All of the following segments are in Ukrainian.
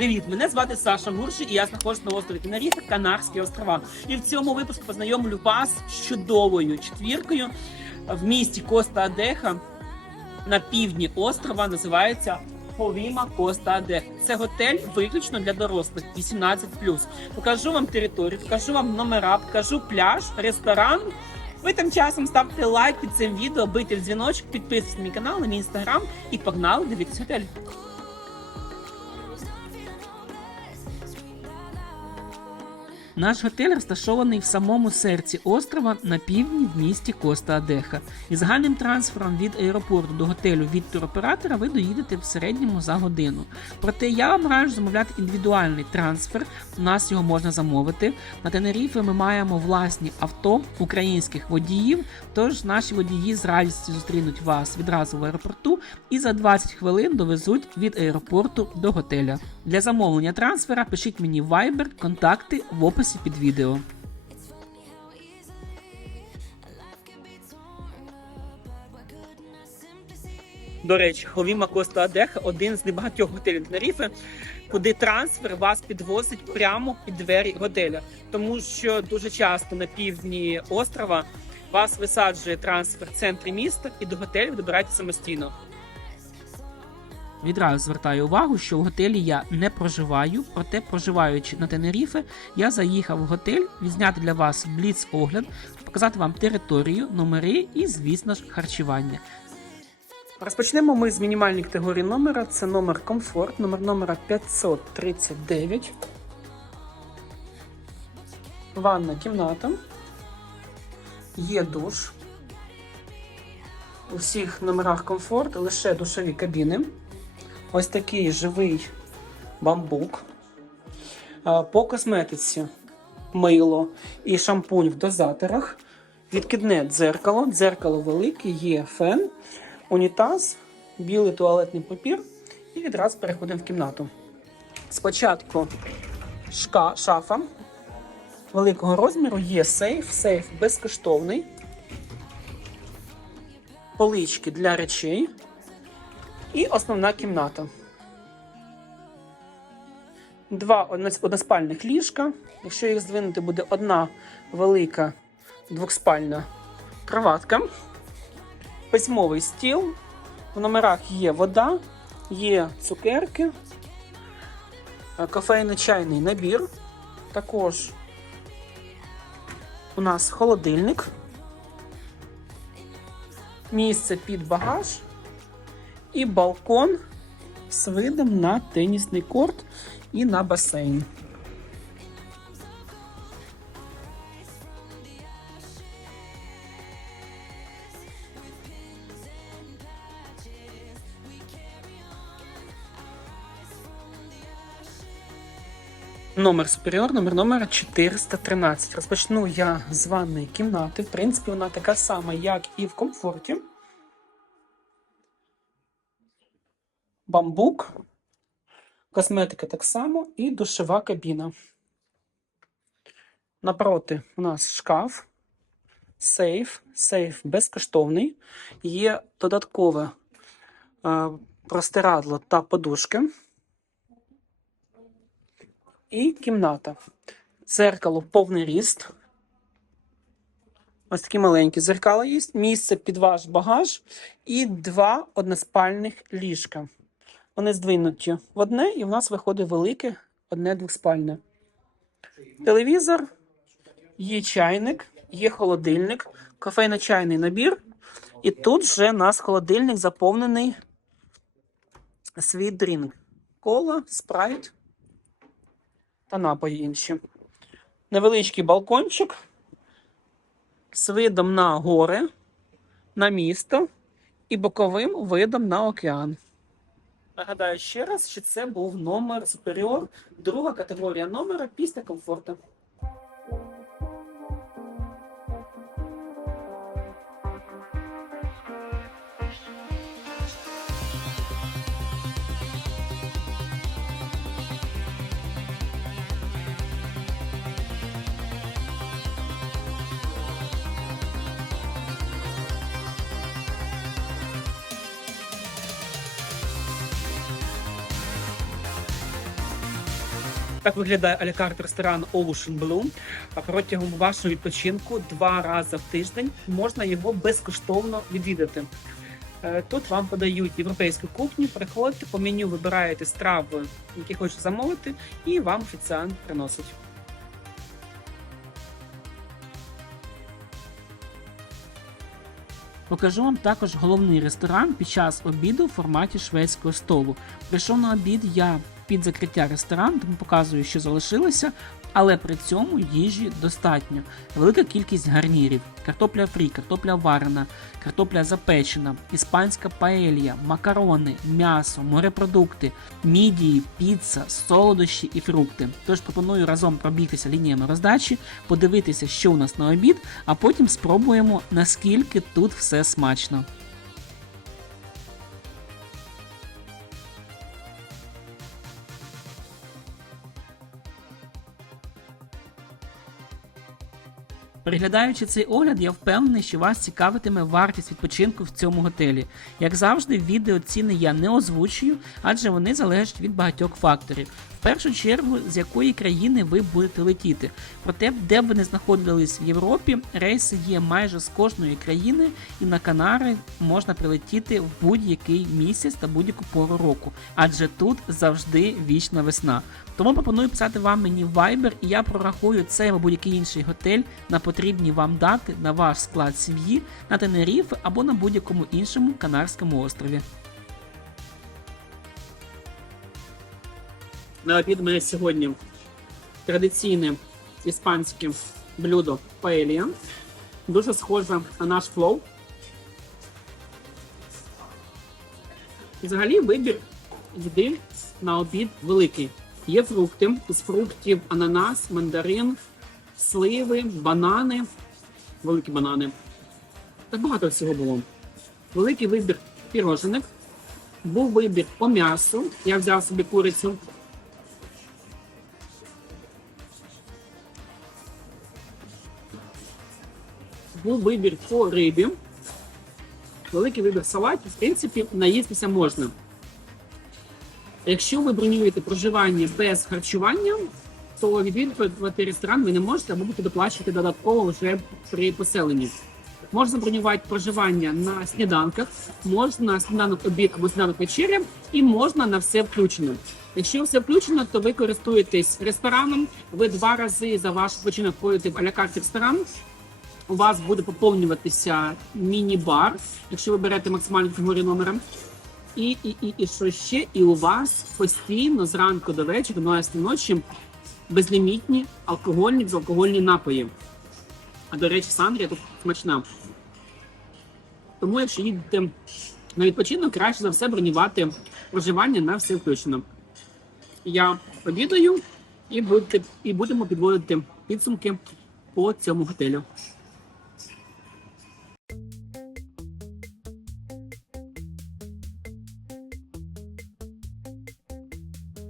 Привіт, мене звати Саша Гурші, і я знаходжусь на острові Тенеріфе, Канарські острова. І в цьому випуску познайомлю вас з чудовою четвіркою в місті Коста Адеха на півдні острова. Називається Повіма Коста Адеха. Це готель виключно для дорослих 18+. Покажу вам територію, покажу вам номера, покажу пляж, ресторан. Ви тим часом ставте лайк під цим відео, бийте в дзвіночок, підписуйтесь на мій канал, на мій інстаграм і погнали дивитися готель. Наш готель розташований в самому серці острова на півдні в місті Коста Адеха. І загальним трансфером від аеропорту до готелю від туроператора ви доїдете в середньому за годину. Проте я вам раджу замовляти індивідуальний трансфер. У нас його можна замовити. На Тенеріфе ми маємо власні авто українських водіїв. Тож наші водії з радістю зустрінуть вас відразу в аеропорту і за 20 хвилин довезуть від аеропорту до готеля. Для замовлення трансфера пишіть мені Viber, контакти в описі під відео. До речі, Ховіма Коста Адеха один з небагатьох готелів Тенеріфе, куди трансфер вас підвозить прямо під двері готеля. Тому що дуже часто на півдні острова вас висаджує трансфер в центрі міста і до готелю добираєте самостійно. Відразу звертаю увагу, що в готелі я не проживаю, проте проживаючи на Тенеріфе, я заїхав в готель відзняти для вас бліц-огляд, показати вам територію, номери і, звісно ж, харчування. Розпочнемо ми з мінімальної категорії номера. Це номер комфорт, номер номера 539. Ванна кімната. Є душ. У всіх номерах комфорт лише душові кабіни. Ось такий живий бамбук. По косметиці мило і шампунь в дозаторах. Відкидне дзеркало. Дзеркало велике, є фен, унітаз, білий туалетний папір. І відразу переходимо в кімнату. Спочатку шка, шафа великого розміру, є сейф, сейф безкоштовний. Полички для речей. І основна кімната. Два односпальних ліжка. Якщо їх здвинути, буде одна велика двохспальна кроватка. Письмовий стіл. В номерах є вода, є цукерки, е, кофейно-чайний набір. Також у нас холодильник, місце під багаж і балкон з видом на тенісний корт і на басейн. Номер суперіор, номер номер 413. Розпочну я з ванної кімнати. В принципі, вона така сама, як і в комфорті. Бамбук, косметика так само і душова кабіна. Напроти у нас шкаф, сейф, сейф безкоштовний. Є додаткове е, простирадло та подушки. І кімната. Дзеркало повний ріст. Ось такі маленькі дзеркала є. Місце під ваш багаж і два односпальних ліжка. Вони здвинуті в одне, і в нас виходить велике одне двоспальне. Телевізор, є чайник, є холодильник, кофейно-чайний набір. І тут вже у нас холодильник заповнений свій дрінк. Кола, спрайт та напої інші. Невеличкий балкончик з видом на гори, на місто і боковим видом на океан. Нагадаю ще раз, що це був номер Superior, друга категорія номера після комфорту. Так виглядає алікарт ресторан Ocean Blue. Протягом вашого відпочинку два рази в тиждень можна його безкоштовно відвідати. Е, Тут вам подають європейську кухню, приходите по меню, вибираєте страви, які хочете замовити, і вам офіціант приносить. Покажу вам також головний ресторан під час обіду в форматі шведського столу. Прийшов на обід я під закриття ресторану, тому показую, що залишилося, але при цьому їжі достатньо. Велика кількість гарнірів: картопля фрі, картопля варена, картопля запечена, іспанська паелья, макарони, м'ясо, морепродукти, мідії, піца, солодощі і фрукти. Тож пропоную разом пробігтися лініями роздачі, подивитися, що у нас на обід, а потім спробуємо, наскільки тут все смачно. Переглядаючи цей огляд, я впевнений, що вас цікавитиме вартість відпочинку в цьому готелі. Як завжди, відео ціни я не озвучую, адже вони залежать від багатьох факторів. В першу чергу, з якої країни ви будете летіти. Проте, де б ви не знаходились в Європі, рейси є майже з кожної країни, і на Канари можна прилетіти в будь-який місяць та будь-яку пору року, адже тут завжди вічна весна. Тому пропоную писати вам мені Viber, і я прорахую цей або будь-який інший готель на потрібні вам дати на ваш склад сім'ї, на Тенеріфе або на будь-якому іншому Канарському острові. На обід мене сьогодні традиційне іспанське блюдо паелія. Дуже схоже на наш флоу. І Взагалі вибір їди на обід великий. Є фрукти, з фруктів ананас, мандарин, сливи, банани, великі банани. Так багато всього було. Великий вибір пірожених. Був вибір по м'ясу. Я взяв собі курицю. Був вибір по рибі. Великий вибір салатів. В принципі, наїстися можна. Якщо ви бронюєте проживання без харчування, то відвідувати ресторан ви не можете або будете доплачувати додатково вже при поселенні. Можна бронювати проживання на сніданках, можна сніданок обід або сніданок вечеря, і можна на все включено. Якщо все включено, то ви користуєтесь рестораном. Ви два рази за ваш починок ходите в алякарт ресторан. У вас буде поповнюватися міні-бар, якщо ви берете максимальну категорію номера. І, і, і, і що ще? І у вас постійно зранку до вечора, до 12 ночі, безлімітні алкогольні, безалкогольні напої. А до речі, Сандрія тут смачна. Тому, якщо їдете на відпочинок, краще за все бронювати проживання на все включено. Я обідаю і, будете, і будемо підводити підсумки по цьому готелю.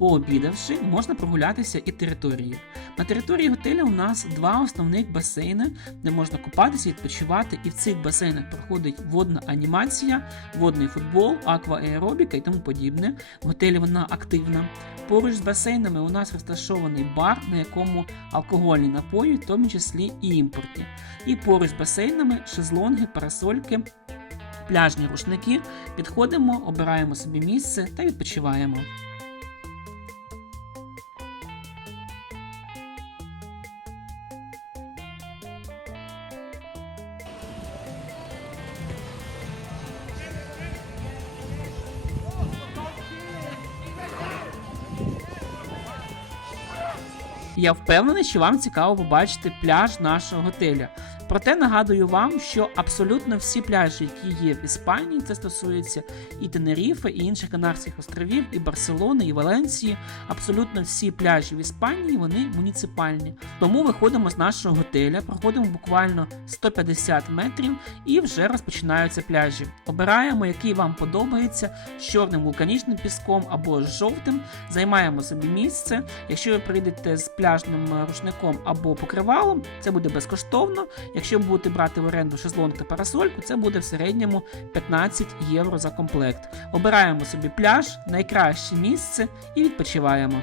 Пообідавши, можна прогулятися і територією. На території готелю у нас два основних басейни, де можна купатися, відпочивати, і в цих басейнах проходить водна анімація, водний футбол, акваеробіка і тому подібне. В готелі вона активна. Поруч з басейнами у нас розташований бар, на якому алкогольні напої, в тому числі і імпортні. І поруч з басейнами шезлонги, парасольки. Пляжні рушники підходимо, обираємо собі місце та відпочиваємо. Я впевнений, що вам цікаво побачити пляж нашого готеля. Проте нагадую вам, що абсолютно всі пляжі, які є в Іспанії, це стосується і Тенеріфе, і інших Канарських островів, і Барселони, і Валенції. Абсолютно всі пляжі в Іспанії вони муніципальні. Тому виходимо з нашого готеля, проходимо буквально 150 метрів і вже розпочинаються пляжі. Обираємо, який вам подобається, з чорним вулканічним піском або з жовтим. Займаємо собі місце. Якщо ви прийдете з пляжним рушником або покривалом, це буде безкоштовно. Якщо будете брати в оренду шезлонг та парасольку, це буде в середньому 15 євро за комплект. Обираємо собі пляж, найкраще місце і відпочиваємо.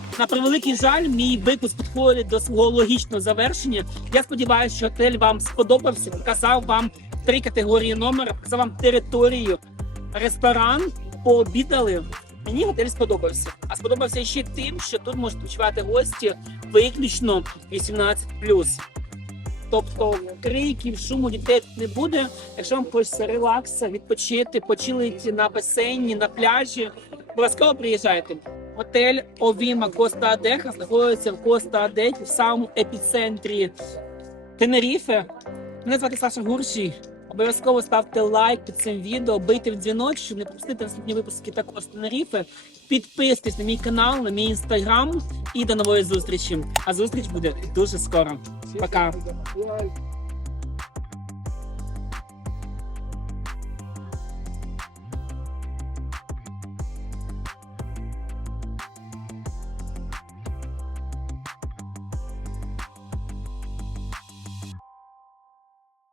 На превеликий жаль, мій випуск підходить до свого логічного завершення. Я сподіваюся, що готель вам сподобався. Показав вам три категорії номера, показав вам територію, ресторан, пообідали. Мені готель сподобався. А сподобався ще тим, що тут можуть відпочивати гості виключно 18+. Тобто криків, шуму дітей не буде. Якщо вам хочеться релакса, відпочити, почилити на басейні, на пляжі, обов'язково приїжджайте. Готель Овіма Коста Адеха знаходиться в Коста Адеті, в самому епіцентрі Тенеріфе. Мене звати Саша Гуршій. Обов'язково ставте лайк під цим відео, бийте в дзвіночок, щоб не пропустити наступні випуски також з Тенеріфе. Підписуйтесь на мій канал, на мій інстаграм і до нової зустрічі. А зустріч буде дуже скоро. Пока.